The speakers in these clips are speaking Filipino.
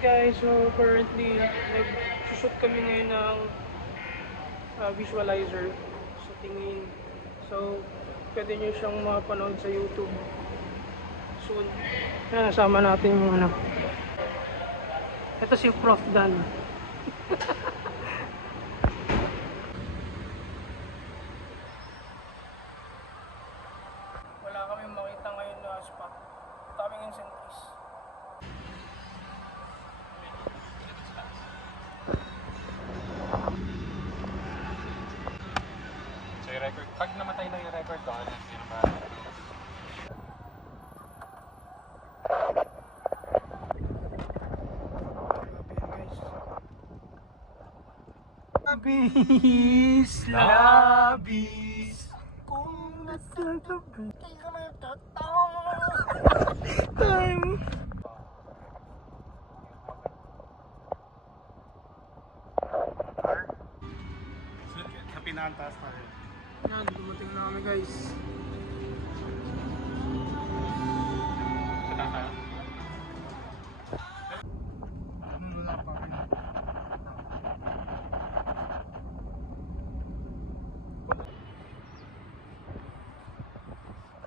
Guys, so currently nag-shoot kami ngayon ng visualizer sa tingin. So, pwede nyo siyang mapanood sa YouTube soon. Yan, nasama natin yung ano. Ito si Prof. Dan. Wala kami makita ngayon na spot. Daming incentives. So yung record, pag namatay lang yung record ko, ano yung ba? Labis, labis, kung nasa tabi ka time. Sa pinakantaas pa rin. Yan, dumating na kami guys. Kita ka? Wala pa rin.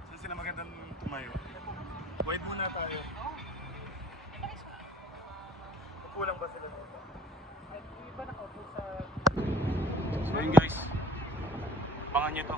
Saan sila magandang tumayo? Wide muna tayo. Kulang ba sila dito? Iba nakaupo sa... So yun guys, abangan nyo to.